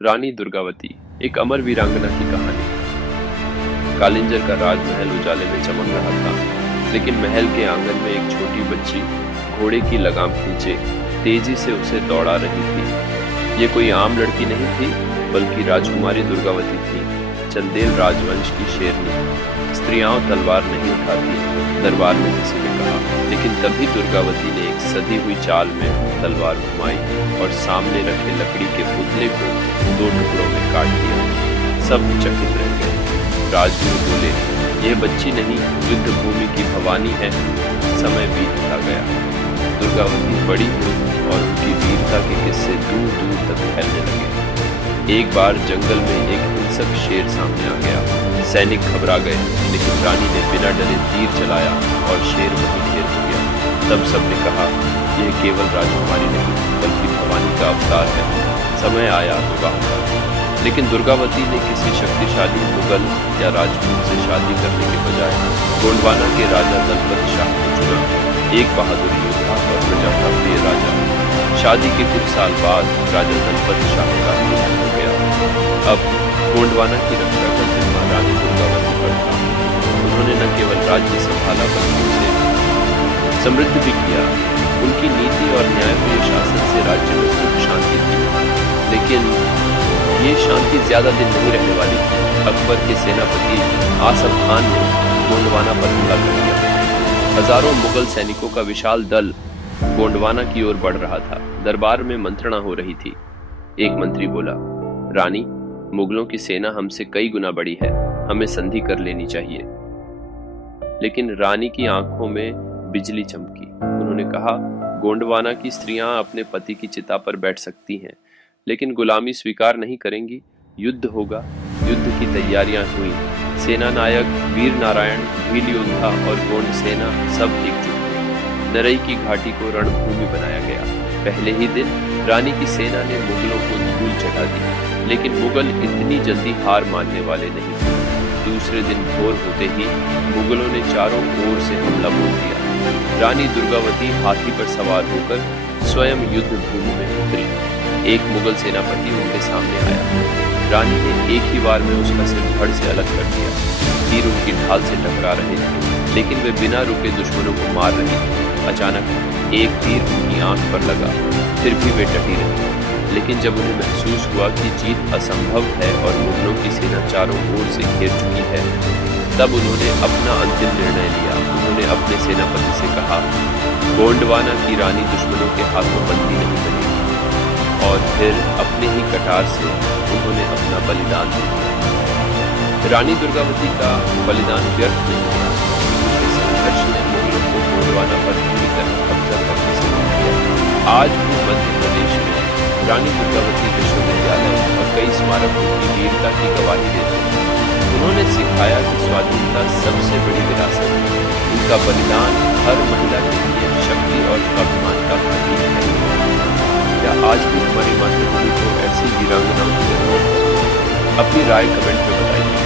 रानी दुर्गावती, एक अमर वीरांगना की कहानी। कालिंजर का राजमहल उजाले में चमक रहा था, लेकिन महल के आंगन में एक छोटी बच्ची घोड़े की लगाम खींचे तेजी से उसे दौड़ा रही थी। ये कोई आम लड़की नहीं थी, बल्कि राजकुमारी दुर्गावती थी, चंदेल राजवंश की शेरनी। स्त्रियां तलवार नहीं उठाती, दरबार में किसी ने कहा, लेकिन तभी दुर्गावती ने एक सधी हुई चाल में तलवार घुमाई और सामने रखे लकड़ी के पुतले को 2 टुकड़ों में काट दिया। सब चकित रह गए। राजगुरु बोले, यह बच्ची नहीं, युद्ध भूमि की भवानी है। समय बीतता गया। दुर्गावती बड़ी हुई और उनकी वीरता के किस्से दूर दूर तक फैलने लगे। एक बार जंगल में एक हिंसक शेर सामने आ गया। सैनिक घबरा गए, लेकिन रानी ने बिना डरे तीर चलाया और शेर वहीं ढेर हो गया। तब सबने कहा, यह केवल राजकुमारी नहीं, बल्कि भवानी का अवतार है। समय आया विवाह का। लेकिन दुर्गावती ने किसी शक्तिशाली मुगल या राजपूत से शादी करने के बजाय गोंडवाना के राजा दलपत शाह को चुना, एक बहादुर योद्धा और प्रजा का प्रिय राजा। शादी के कुछ साल बाद राजा दलपत शाह का निधन हो गया। अब गोंडवाना की रक्षा का जिम्मा रानी दुर्गावती पर था। उन्होंने न केवल राज्य संभाला, बल्कि उसे समृद्ध भी किया। उनकी नीति और न्यायप्रिय शासन से राज्य में सुख शांति थी। लेकिन ये शांति ज्यादा दिन नहीं रहने वाली थी। अकबर के सेनापति आसफ खान ने गोंडवाना पर हमला कर दिया। हजारों मुगल सैनिकों का विशाल दल गोंडवाना की ओर बढ़ रहा था। दरबार में मंत्रणा हो रही थी। एक मंत्री बोला, रानी, मुगलों की सेना हमसे कई गुना बड़ी है, हमें संधि कर लेनी चाहिए। लेकिन रानी की आंखों में बिजली चमकी। उन्होंने कहा, गोंडवाना की स्त्रियां अपने पति की चिता पर बैठ सकती हैं, लेकिन गुलामी स्वीकार नहीं करेंगी। युद्ध होगा। युद्ध की तैयारियां हुई। सेना नायक वीर नारायण, भील योद्धा और गोंड सेना सब एकजुट हुई। नरई की घाटी को रणभूमि बनाया गया। पहले ही दिन रानी की सेना ने मुगलों को धूल चढ़ा दी, लेकिन मुगल इतनी जल्दी हार मानने वाले नहीं थे। दूसरे दिन भोर होते ही मुगलों ने चारों ओर से हमला बोल दिया। रानी दुर्गावती हाथी पर सवार होकर स्वयं युद्ध भूमि में उतरी। एक मुगल सेनापति उनके सामने आया। रानी ने एक ही बार में उसका सिर धड़ से अलग कर दिया। तीर उनकी ढाल से टकरा रहे थे, लेकिन वे बिना रुके दुश्मनों को मार रही थी। अचानक एक तीर उनकी आंख पर लगा, फिर भी वे डटी रही। लेकिन जब उन्हें महसूस हुआ कि जीत असंभव है और मुगलों की सेना चारों ओर से घेर चुकी है, तब उन्होंने अपना अंतिम निर्णय लिया। उन्होंने अपने सेनापति से कहा, गोंडवाना की रानी दुश्मनों के हाथों बंदी नहीं बनेगी। और फिर अपने ही कटार से उन्होंने अपना बलिदान दिया। रानी दुर्गावती का बलिदान व्यर्थ नहीं हुआ। उनके संघर्ष ने मुगलों को गोंडवाना पर पूरी तरह कब्जा करने से रोक दिया। आज भी मध्य प्रदेश में रानी दुर्गावती विश्वविद्यालय और कई स्मारक उनकी वीरता की गवाही देते हैं। उन्होंने सिखाया कि स्वाधीनता सबसे बड़ी विरासत है। उनका बलिदान हर महिला के लिए शक्ति और स्वाभिमान का प्रतीक है। क्या आज भी हमारी मातृभूमि को ऐसी वीरांगनाओं की जरूरत है? अपनी राय कमेंट में बताइए।